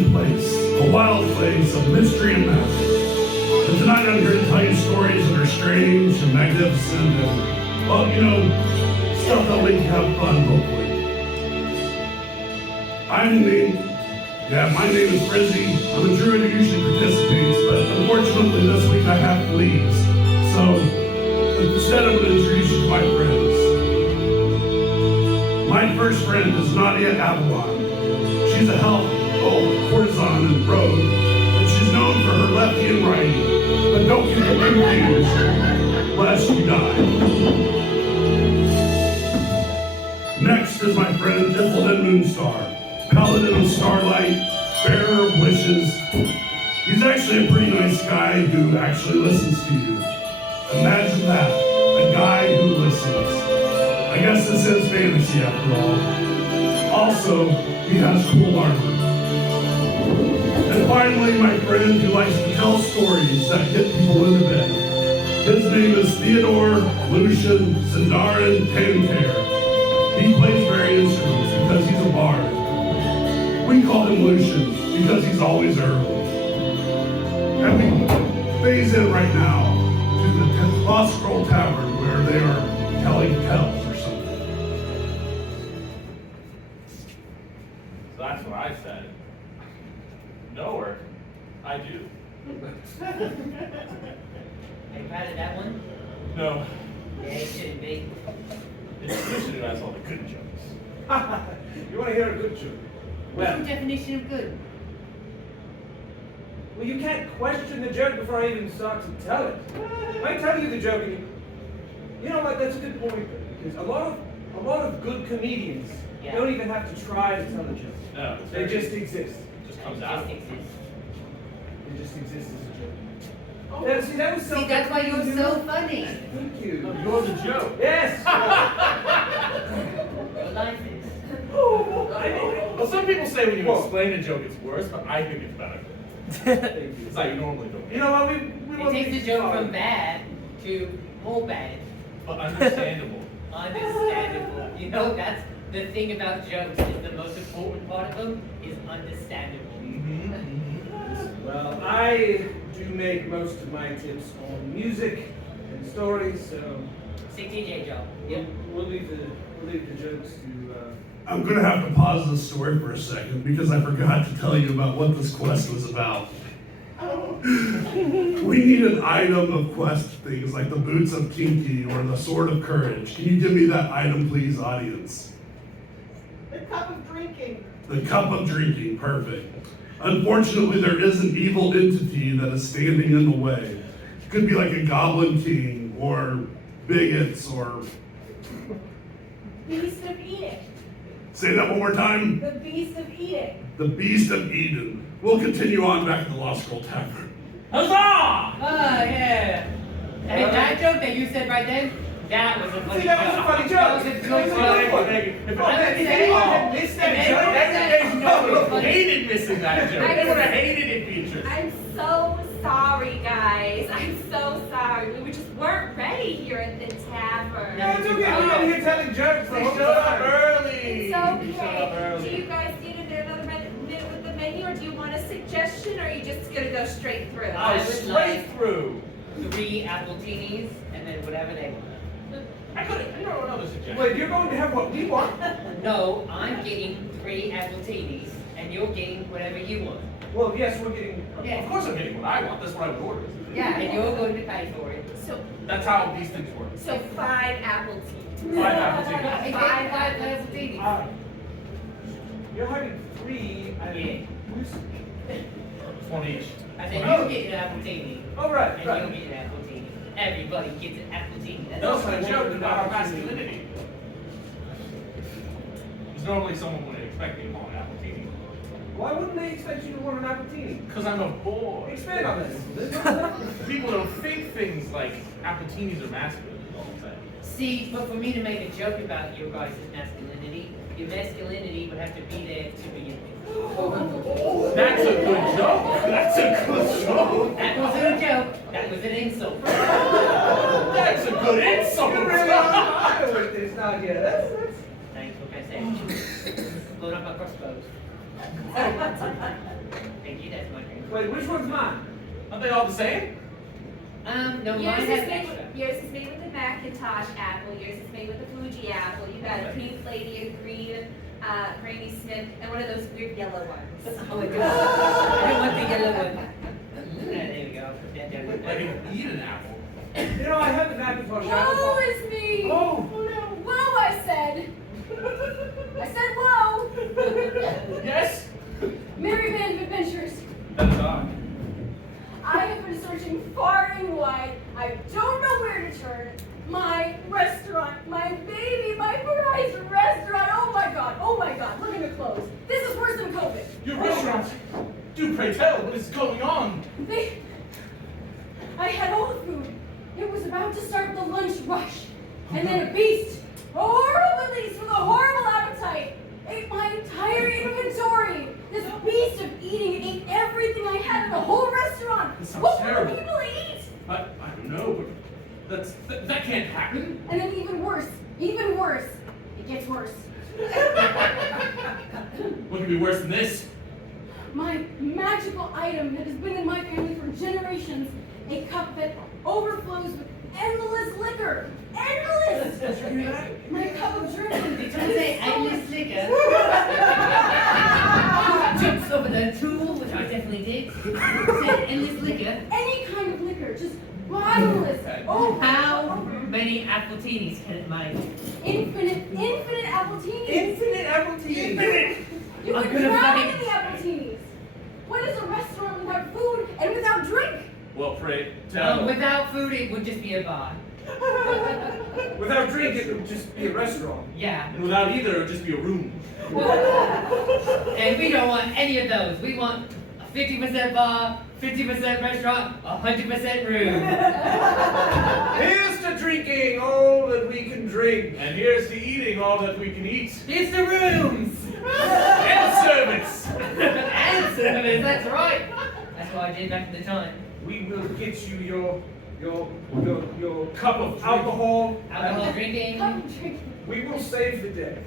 alien place, a wild place of mystery and magic. And tonight I'm here to tell you stories that are strange and magnificent and, well, you know, stuff that we can have fun, hopefully. My name is Frizzie. I'm a druid who usually participates, but unfortunately this week I have to leave. So instead I'm going to introduce you to my friends. My first friend is Nadia Avalon. She's a courtesan and rogue, and she's known for her lefty and righty. But don't get confused, lest you die. Next is my friend Ithildin Moonstar, paladin of starlight, bearer of wishes. He's actually a pretty nice guy who actually listens to you. Imagine that, a guy who listens. I guess this is fantasy after all. Also, he has cool armor. And finally, my friend who likes to tell stories that get people into bed. His name is Theodore Lucian Sindarin Tanter. He plays various instruments because he's a bard. We call him Lucian because he's always early. And we phase in right now to the Lost Scroll Tavern where they are telling tales or something. So that's what I said. No work. I do. Are you proud of that one? No. Yeah, it shouldn't be. It's Lucian who has all the good jokes. You want to hear a good joke? What's your definition of good? Well, you can't question the joke before I even start to tell it. I tell you the joke, and you know what? That's a good point, because a lot of good comedians don't even have to try to tell a joke. No. They just exist. It just comes It out. just exists. They just exist as a joke. Oh, that was See, that's why you're so funny. Thank you. No, you're the joke. Yes. Your life is. Well, some people say when you explain a joke it's worse, but I think it's better. It's like you normally don't. You know what? We It takes the joke from bad to more bad. But understandable. Understandable. You know, that's the thing about jokes is the most important part of them is understandable. Well, I do make most of my tips on music and stories, so CTJ job. we'll leave the jokes to. I'm going to have to pause the story for a second because I forgot to tell you about what this quest was about. We need an item of quest things like the boots of Kinky or the sword of courage. Can you give me that item, please, audience? The cup of drinking. The cup of drinking, perfect. Unfortunately, there is an evil entity that is standing in the way. It could be like a goblin king or bigots or... Beast of Eden. Say that one more time. The Beast of Eden. The Beast of Eden. We'll continue on back to the Lost Scroll Tavern. Huzzah! Oh, yeah. Hey, that joke that you said right then, that was a funny See, joke. that was a funny joke. That was a good joke. If anyone had missed that joke, I hated missing that joke. I would have hated it, Beatrice. I'm so sorry, guys. I'm so sorry. We just weren't ready here at the tavern. No, it's okay. We're over here telling jokes. They showed up early. It's You showed up okay. early. Do you guys need another minute with the menu, or do you want a suggestion, or are you just gonna go straight through? I would Straight like through. 3 apple teenies and then whatever they want. I know another suggestion. Wait, you're going to have what we want? No, I'm getting 3 apple teenies and you're getting whatever you want. Well, yes, we're getting. Yeah. Of course I'm getting what I want. That's what I would order. Yeah, and you're going to pay for it. So, That's how these things work. 5 apple tea. 5 apple teenies. Hey, get 5 apple teenies. You're having 3. Yeah. One each. I said you get an apple teeny. Oh, right, And right. you get an apple teeny. Everybody gets an apple teeny. That's No, all. it's a joke about our masculinity. Because normally someone wouldn't expect me to want an apple teeny. Why wouldn't they expect you to want an appletini? Because I'm a boy. Expand on this. People don't think things like appletinis are masculine, is all I'm saying. See, but for me to make a joke about your guys' masculinity, your masculinity would have to be there to begin with. That's a good joke. That's a good joke. That wasn't a joke. That was an insult. That's a good insult. You're really on fire with this, Nadia. That's. Thanks, what can I say? Load up my crossbows. Wait, which one's mine? Aren't they all the same? No, mine Yours has is made extra. yours is made with the Macintosh apple. Yours is made with the Fuji apple. You got a pink lady, a green Granny Smith, and one of those weird yellow ones. Oh my god. I don't want the yellow one. There we go. I can eat an apple. You know, I have the Macintosh Woe apple. is me! Oh. Whoa, I said! I said whoa! Yes? Merry Band of Adventures. That is I. I have been searching far and wide. I don't know where to turn. My restaurant, my baby, my Horizon restaurant. Oh my God, we're gonna close. This is worse than COVID. Your restaurant? Do pray tell, what is going on? I had all the food. It was about to start the lunch rush. And then a beast, a horrible beast with a horrible appetite, ate my entire inventory. This beast of eating ate everything I had in the whole restaurant. This sounds What terrible. will people eat? I don't know, but that can't happen. And then even worse, it gets worse. What could be worse than this? My magical item that has been in my family for generations, a cup that overflows with endless liquor. Endless! My cup of drinking. Did you say endless liquor? Jumps over the tool, which I definitely did. Said endless liquor. Any kind of liquor, just bottomless. Oh, How many appletinis can it make? Infinite appletinis. Infinite apple tea. You I'm could gonna drown fight. in the appletinis. What is a restaurant without food and without drink? Well, pray tell. Without food, it would just be a bar. Without drink, it would just be a restaurant. Yeah. And without either, it would just be a room. And we don't want any of those. We want a 50% bar, 50% restaurant, 100% room. Here's to drinking all that we can drink. And here's to eating all that we can eat. It's the rooms! And service! And service, that's right. That's what I did back in the time. We will get you your cup of alcohol. Alcohol drinking. Cup of drinking. We will save the day.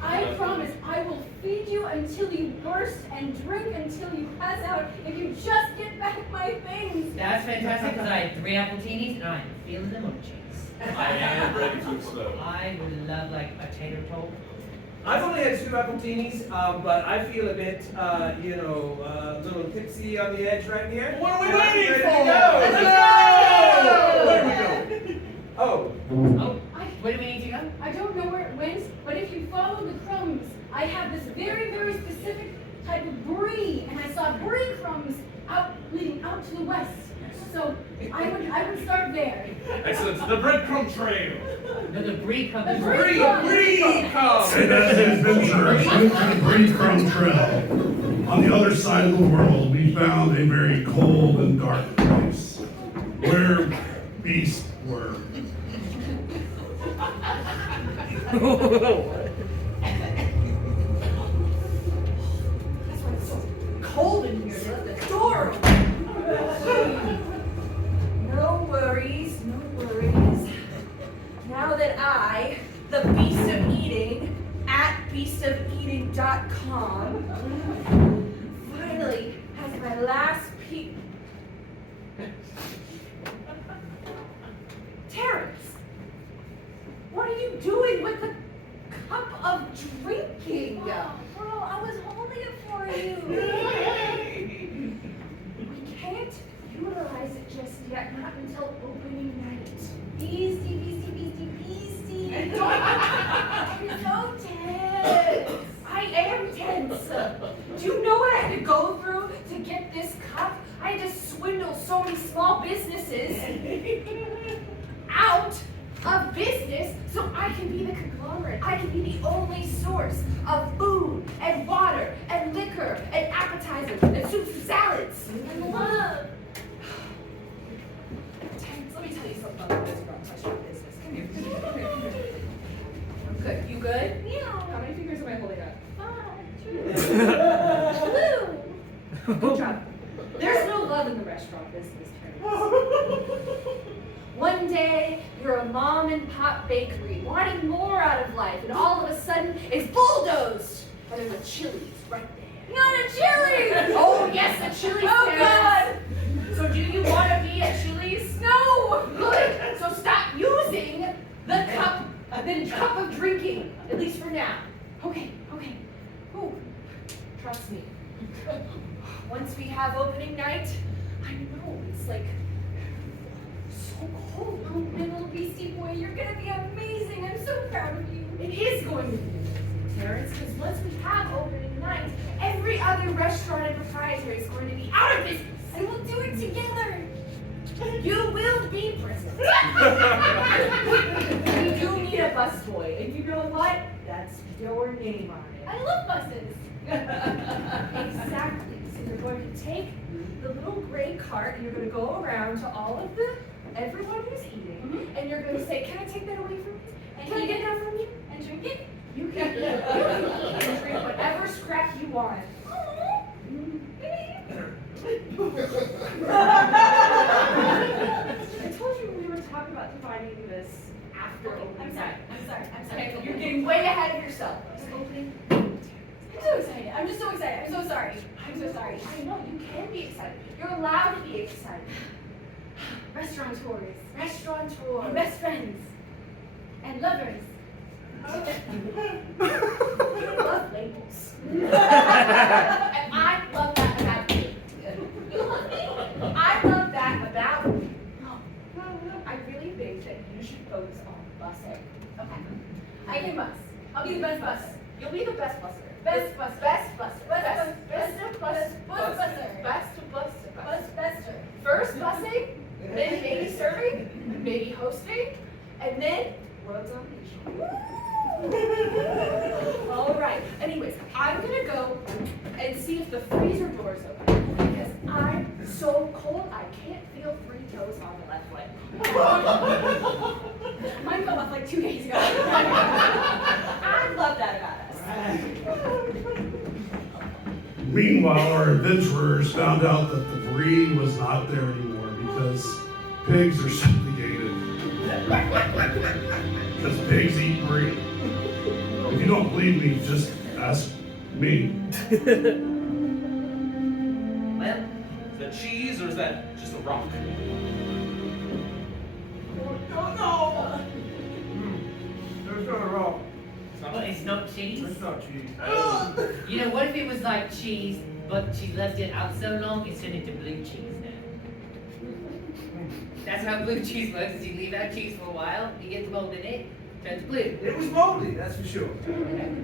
I promise I will feed you until you burst and drink until you pass out if you just get back my things. That's fantastic because I had 3 appletinis and I'm feeling the munchies. I am ready to explode. I would love like a tater tot. I've only had 2 appletinis, but I feel a bit, a little tipsy on the edge right here. What are we And I'm waiting ready for? to go. Let's Let's go! Where are we going? Oh, Oh, where do we need to go? I don't know where it went, but if you follow the crumbs, I have this very, very specific type of brie, and I saw brie crumbs leading out to the west. So I would start there. Excellent. The breadcrumb trail. No, the brie comes. The brie crumbs. And as the adventurers went through the breadcrumb trail, on the other side of the world, we found a very cold and dark place where beasts were. That's why it's so cold in here. They left the door open. No worries, no worries. Now that I, the Beast of Eating, at beastofelating.com, finally has my last peek. Terrence, what are you doing with the cup of drinking? Oh, girl, I was holding it for you. We can't utilize it just yet, not until opening night. Beastie. You're so tense. I am tense. Do you know what I had to go through to get this cup? I had to swindle so many small businesses out of business so I can be the conglomerate. I can be the only source of food and water and liquor and appetizers and soups and salads. And love. Terrence, let me tell you something about this restaurant business. Come here. I'm good. You good? Yeah. How many fingers am I holding up? 5, 2. Good job. There's no love in the restaurant business, Terrence. One day, you're a mom and pop bakery, wanting more out of life, and all of a sudden, it's bulldozed. And there's a Chili's right there. Not a chili. Oh, yes, a Chili's once we have opening night, I know it's like so cold. Oh, my little beastie boy, you're gonna be amazing. I'm so proud of you. It is going to be amazing, Terrence, because once we have opening night, every other restaurant and proprietor is going to be out of business, and we'll do it together. You will be president. We do need a busboy, and you know what? That's your name on it. I love buses. Exactly. So you're going to take the little gray cart, and you're going to go around to all of everyone who's eating, and you're going to say, "Can I take that away from you? And can I get that from you? And drink it? You can eat and drink whatever scrap you want." I told you we were talking about defining this after opening. I'm sorry. Okay, you're getting way ahead of yourself. Opening. I'm so excited. I'm just so excited. I'm so sorry. I know, you can be excited. You're allowed to be excited. Restaurateurs. And best friends. And lovers. You love labels. And I love that about you. I love that about you. I really think that you should focus on busing. Okay. I can bus. I'll be the best busser. You'll be the best busser. Best busser. First busing, then maybe serving, maybe hosting, and then world domination. All right. Anyways, I'm gonna go and see if the freezer door's open because I'm so cold I can't feel 3 toes on the left leg. Mine fell off like 2 days ago. I love that about us. Meanwhile, our adventurers found out that the brie was not there anymore because pigs are subjugated. Because pigs eat brie. If you don't believe me, just ask me. Well, Is that cheese or is that just a rock? There's no wrong. It's not it's not cheese. It's not cheese. You know, what if it was like cheese, but she left it out so long it turned into blue cheese now? That's how blue cheese works. Is you leave out cheese for a while, it gets mold in it, turns blue. It was moldy, that's for sure.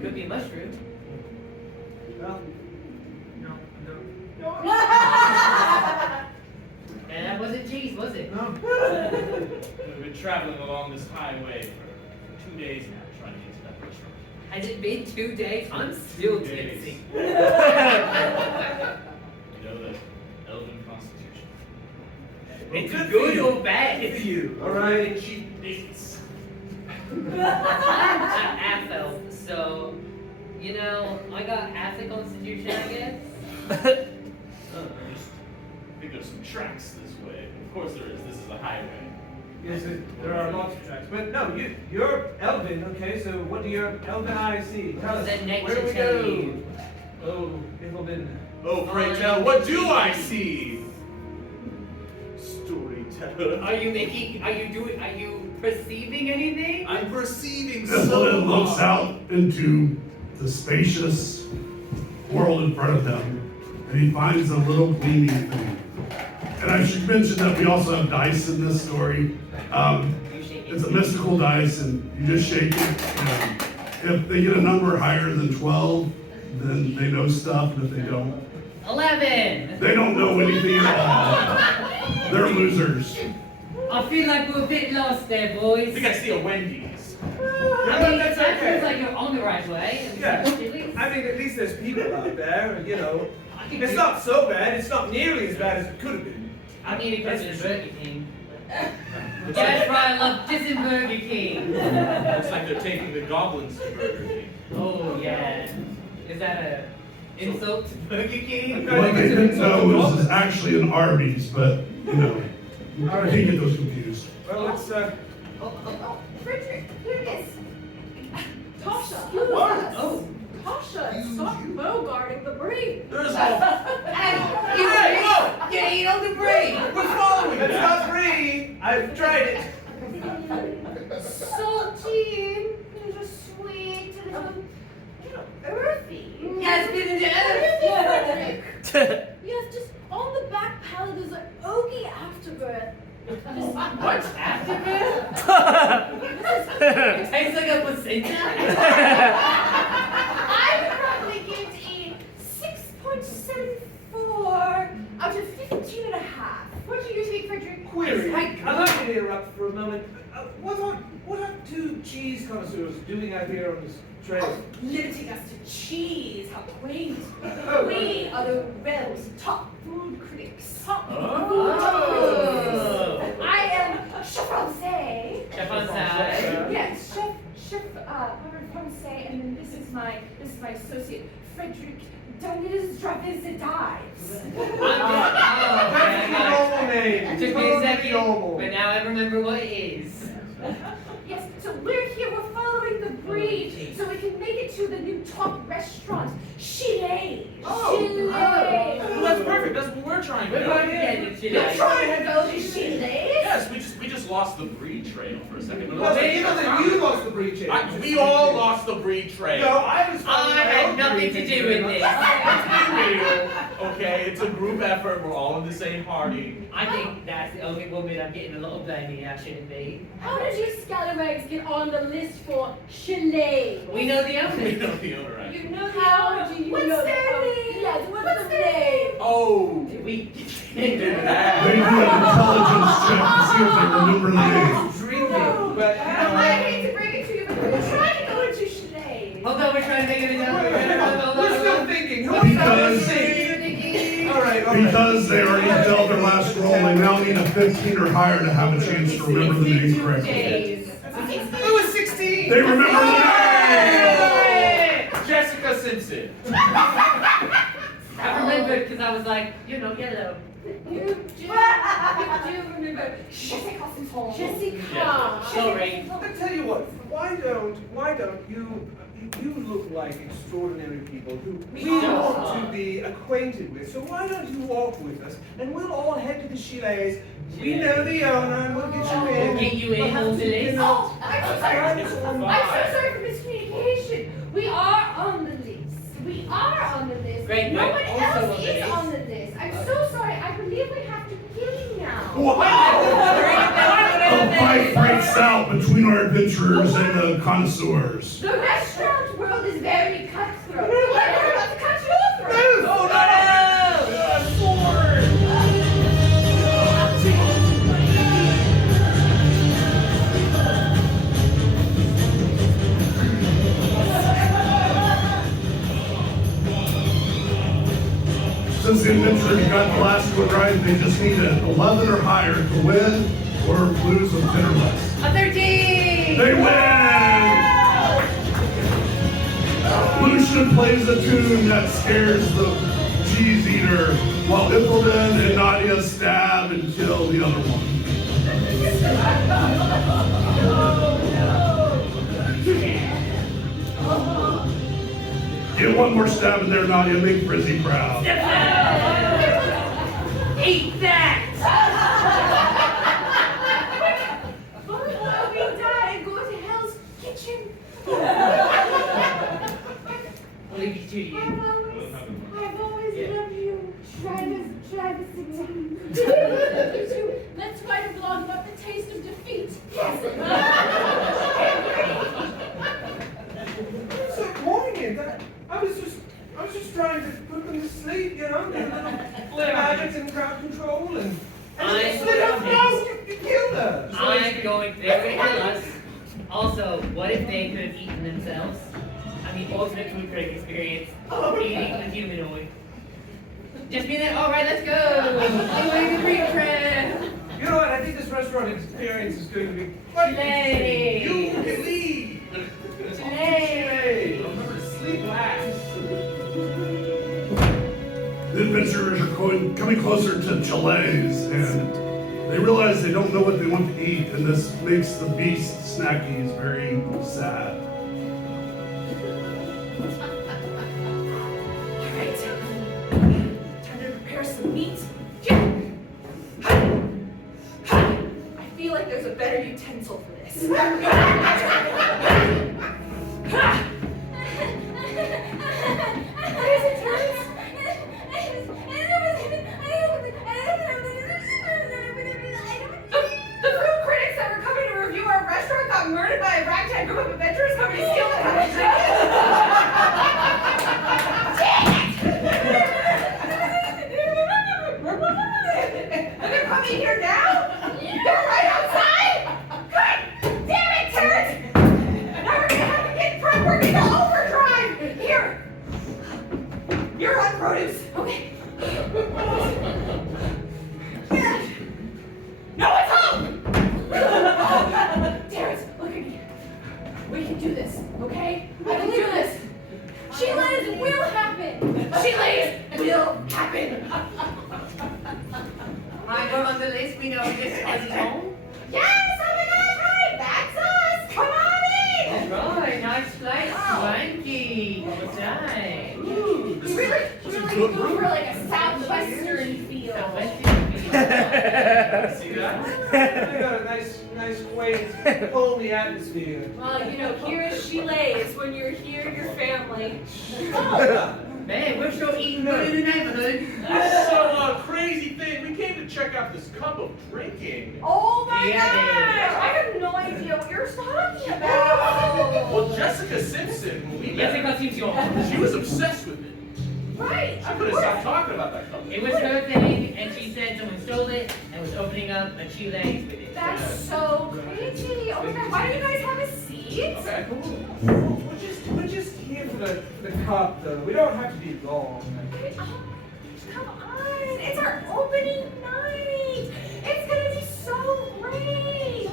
Could be a mushroom. Well, no. And that wasn't cheese, was it? No. We've been traveling along this highway for 2 days now, trying to get to that restaurant. Has it been 2 days? I'm still 2 days. tipsy. You know the Elven Constitution. It's good good for you. or bad? Good for you, all right? Cheap dates. I'm half elf, so you know I got half the constitution, I guess. Just think of some tracks this way. Of course there is. This is a highway. Yes, there are lots of tracks. But no, you're Elven, okay? So what do your Elven eyes see? Tell us. Does nature Where do we tell go? you? Oh, Ithildin. Oh, pray tell, what do I see? Storyteller. Are you perceiving anything? I'm perceiving so Ithildin looks much. out into the spacious world in front of him, and he finds a little gleaming thing. And I should mention that we also have dice in this story. You shake it. It's a mystical dice, and you just shake it. If they get a number higher than 12, then they know stuff, and if they don't, 11. they don't know anything at all. They're losers. I feel like we're a bit lost there, I boys. think I see a Wendy's. I mean, that's that okay. feels like you're on the right way. Yeah. Chili's. I mean, at least there's people out there, you know. I can It's do- not so bad. It's not nearly as bad as it could have been. I need a That's Christmas for sure. Burger King. That's right, I love this in Burger King. Looks like they're taking the goblins to Burger King. Oh yeah. Is that a insult to Burger King? What they didn't know is it's actually an Arby's, but, you know, you can't get those confused. Well, let's, Frederick, here it is. Tasha. Oh. Tasha, stop bogarting the brie. There's no. And you eat all the brie. We're following That's that. not free. I've tried it. Salty, a little sweet, a little, earthy. Yes, been in the Earthy, Frederick. Yes, It tastes like a placenta. I would probably give it a 6.74 out of 15 and a half. What do you think, Frederick? Query. I- I'd like to interrupt for a moment. What are two cheese connoisseurs doing out here on this trail? Limiting us to cheese, how quaint. Oh. We are the realm's top food critics. Top Oh. food critics. I am Chef Francais. Chef Francais. Yes, Chef Francais, and then this is my associate, Frederick Donis Travis Dives. That's the normal name. It took me a Totally second, normal. but now I remember what it is. Yes, so we're here, we're following the breed, so we can make it to the new top restaurant, Chile. Oh. Chile. Well, that's perfect. That's what we're trying to do. You're trying to go to Chile? Yes, we just lost the breed trail for a second. Well, you know that you lost the breed chain. We all lost the breed trail. No, I was following I my had own nothing breed. to do with this. Let's be real, okay? It's a group effort. We're all in the same party. I think that's the only woman I'm getting a lot of blaming I shouldn't be. How did you scallywags get on the list for Chile? We know the We owner. know the owner, right? You know how do you What's know their that? name? Yes, what's their name? Oh, We he did They that. do an intelligence check to see if they remember the name. Drinking, but you know, I hate to bring it to you, but we're trying to go into Chile. Hold on, we're trying to make it enough. we're still thinking. Who's Because- thinking? All right, all right. Because they already failed their last roll, they now need a 15 or higher to have a chance to remember the name correctly. It was 16. They remember the name! Jessica Simpson. I remembered because I was like, yellow. You do remember Jessica Simpson. Jessica. Sorry. I tell you what, why don't you look like extraordinary people who we don't. want to be acquainted with. So why don't you walk with us and we'll all head to the Chilets. We know the owner and we'll get you in. We'll get you in, We'll have to, Jose. you know, Oh, I'm so sorry. I'm so sorry for miscommunication. We are on the list. We are on the list. Great, No we're one also else on the is list. on the list. I'm so sorry. I believe we have to kill you now. A fight breaks out between our adventurers and the connoisseurs. The restaurant world is very cutthroat. We're about to cut you off. Oh no! Sword! Since the adventurers got the last one right, they just need an 11 or higher to win or lose a 10 or less. A 13! They win! Lucian plays a tune that scares the cheese eater, while Ithildin and Nadia stab and kill the other one. Get one more stab in there, Nadia. Make Frizzie proud. Eat that! Before we die and go to Hell's Kitchen. We'll leave it to you. I've always loved you. Travis. Let's write a blog about the taste of defeat. Yes. So morning, I was just trying to put them to sleep, you know, do a little magic and crowd control and I'm slid up now, you killed her. They're going to kill us. Also, what if they could have eaten themselves? I mean, ultimate food critic experience. Eating the humanoid. Just be there. All right, let's go. Doing the retread. You know what? I think this restaurant experience is going to be quite Chile. interesting. You can lead. Chile. Remember to sleep last. The adventurers are coming closer to Chile's, and they realize they don't know what they want to eat, and this makes the beast snackies very sad. Alright. Time to prepare some meat. I feel like there's a better utensil for this. The food critics that were coming to review our coming here now? You're right outside? God damn it, Terrence! Now we're gonna have to get work into overdrive! Here! You're on produce. Okay. Here. No one's home! Terrence, look at me. We can do this, okay? I can do this. Sheila's will happen. Sheila's will happen. We're on the list. We know this is home. Yes, oh my gosh, hi, that's us. Come on in. All right, nice place, Swanky. What's that? You really go for like a southwestern feel. See that? They got a nice, quaint, homey atmosphere. Well, you know, here is Sheila's. When you're here, your family. Man, we're sure eating good in the neighborhood. So, crazy thing. We came to check out this cup of drinking. Oh my Yeah, gosh, I have no idea what you're talking about. Well, Jessica Simpson, when we met her, Jessica Simpson. she was obsessed with it. Right. She couldn't stop talking about that cup. It was her thing, and she said someone stole it and was opening up a shoelace with it. That's so crazy. Oh my god, why don't you guys have a seat? Okay. We're just here for the cup, though. We don't have to be long. Come on, it's our opening night. It's gonna be so great.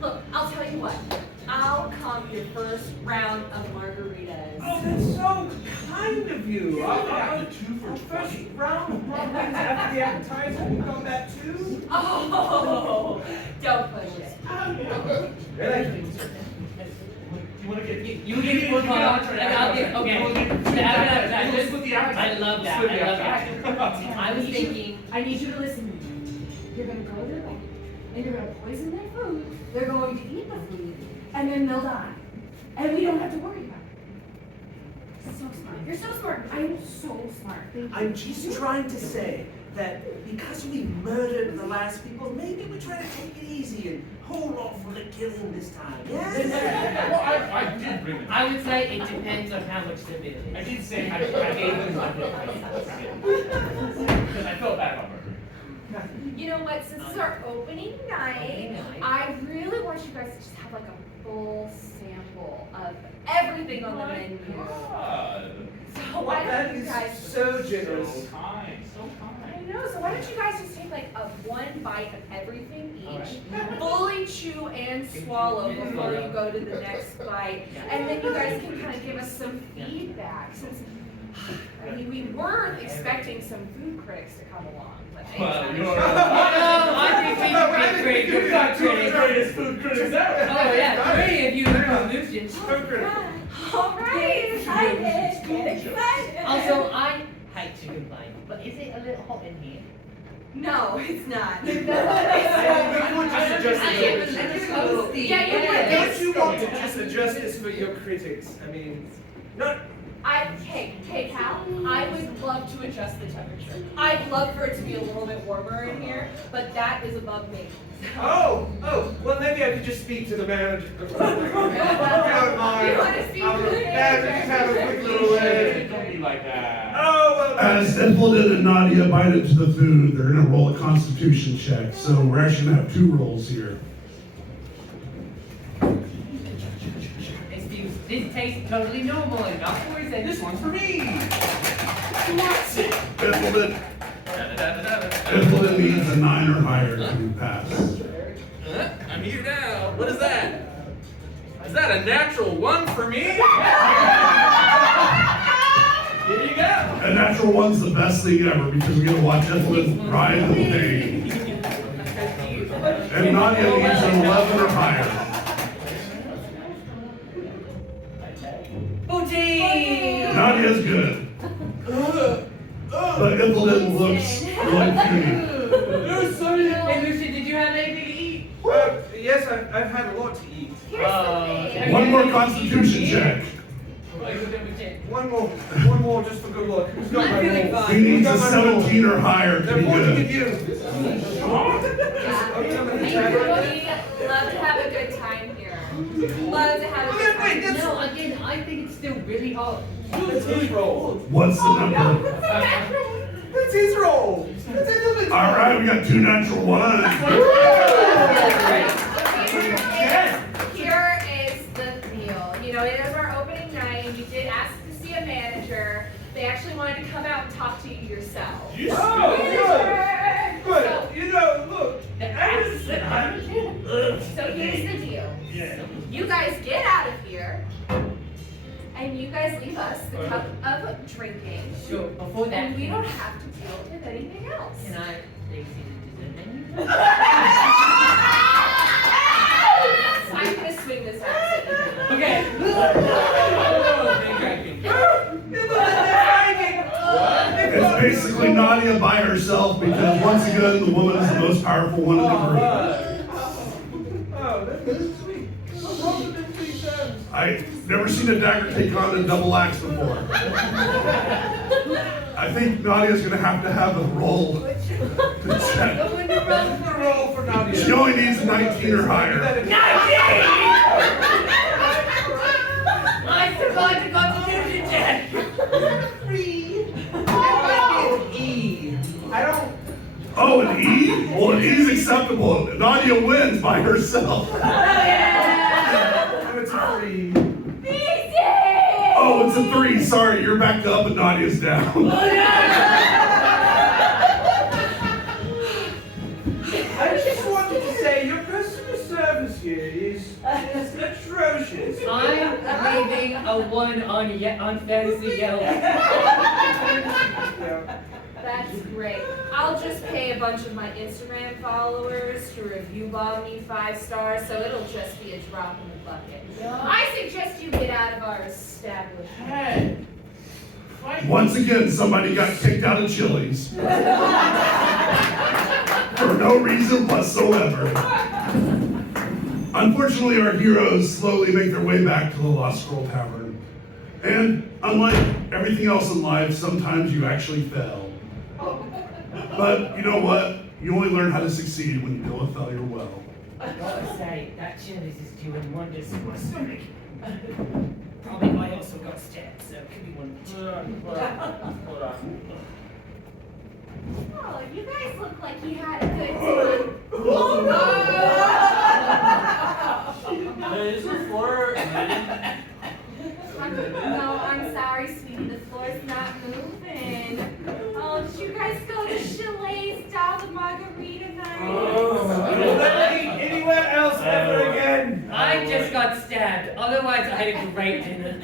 Look, I'll tell you what. I'll come your first round of margaritas. Oh, that's so kind of you. I'll do 2 for First 20. round of margaritas after the appetizer, we've done that too. Oh, don't push it. Really? You want to get... You get one part, and I'll get, okay. Let's put the appetizer. I love that. I love that. I was thinking, I need you to listen to me. You're going to go their way, and you're going to poison their food. They're going to eat the food, and then they'll die. And we don't have to worry about it. So smart. You're so smart. I'm so smart. Thank you. I'm just trying to say that because we murdered the last people, maybe we try to take it easy and hold off on the killing this time. Yeah? Well, I did bring it. I would say it depends on how much civilian. I did say I gave them my because I felt bad about her. You know what? Since it's our opening night, I really want you guys to just have like a full sample of everything on the menu. God. So why That don't you is guys? so generous. So kind. So I kind. know. So why don't you guys just take like a one bite of everything each, fully chew and swallow before you go to the next bite, and then you guys can kind of give us some feedback. Since I mean, we weren't expecting some food critics to come along, but they Well, kind you're of I think we can be great. You're not two of the greatest food critics ever. Oh yeah, three of you are Lucian. All right, excited. Get excited. Also, I hate to complain, but is it a little hot in here? No, it's not. We could just adjust I it. am a little toasty. Yeah, you would. Don't you want to just adjust this for your critics? I mean, not. Hey, Cal, I would love to adjust the temperature. I'd love for it to be a little bit warmer in here, but that is above me. Oh, well, maybe I could just speak to the manager. If you don't mind. You want to speak to the Just have a quick little Hey, don't be like that. Oh, well. As Ithildin and Nadia bite into the food, they're gonna roll a constitution check. So we're actually gonna have 2 rolls here. This tastes totally normal and not poison. This one's for me. Ithildin needs a 9 or higher to pass. I'm here now. What is that? Is that a natural 1 for me? Here you go. A natural 1's the best thing ever because we get to watch Ithildin ride the pain. And Nadia needs an 11 or higher. 14! Nadia's good. But Ithildin looks like food. Hey Lucian, did you have anything to eat? Yes, I've had a lot to eat. Here's the thing. One more constitution check. One more just for good luck. Who's got I'm my feeling roll? fine. He needs a Who's got my roll? 17 or higher to They're be pointing at good. you. We love to have a good time here. Love to have a good time. Wait, No, again, I think it's still really hot. That's his roll. What's the Oh no, number? that's a natural. That's his roll. That's Ithildin's All right, we got 2 natural ones. Here is the deal. You know, it is our opening night, and you did ask to see a manager. They actually wanted to come out and talk to you yourself. Oh, good. You know, look. So here's the deal. You guys get out of here, and you guys leave us the cup of drinking. Sure, before that. And we don't have to deal with anything else. Can I please see the dessert menu? I'm gonna swing this out. Okay. It's basically Nadia by herself because once again, the woman is the most powerful one in the group. Oh, that's sweet. What's wrong with them 3 cents? I've never seen a dagger take on a double axe before. I think Nadia's gonna have to have a roll to check. Roll for Nadia. She only needs 19 or higher. 19! I forgot to constitution check. Oh, an E? Well, an E is acceptable. Nadia wins by herself. And it's a 3. Oh, it's a 3. Sorry, you're backed up and Nadia's down. I just wanted to say your customer service here is atrocious. I'm leaving a 1 on fantasy yellow. Yeah. That's great. I'll just pay a bunch of my Instagram followers to review bomb me 5 stars, so it'll just be a drop in the bucket. I suggest you get out of our establishment. Once again, somebody got kicked out of Chili's. For no reason whatsoever. Unfortunately, our heroes slowly make their way back to the Lost Scroll Tavern. And unlike everything else in life, sometimes you actually fail. But you know what? You only learn how to succeed when you deal with failure well. I gotta say, that Chili's is doing wonders for my stomach. Probably I also got stabbed, so it could be one of the 2. Oh, you guys look like you had a good time. Is the floor No, I'm sorry, sweetie. The floor's not moving. Oh, did you guys go to Chalet's down the margarita night? Will never eat anywhere else ever again. I just got stabbed, otherwise I had a great dinner.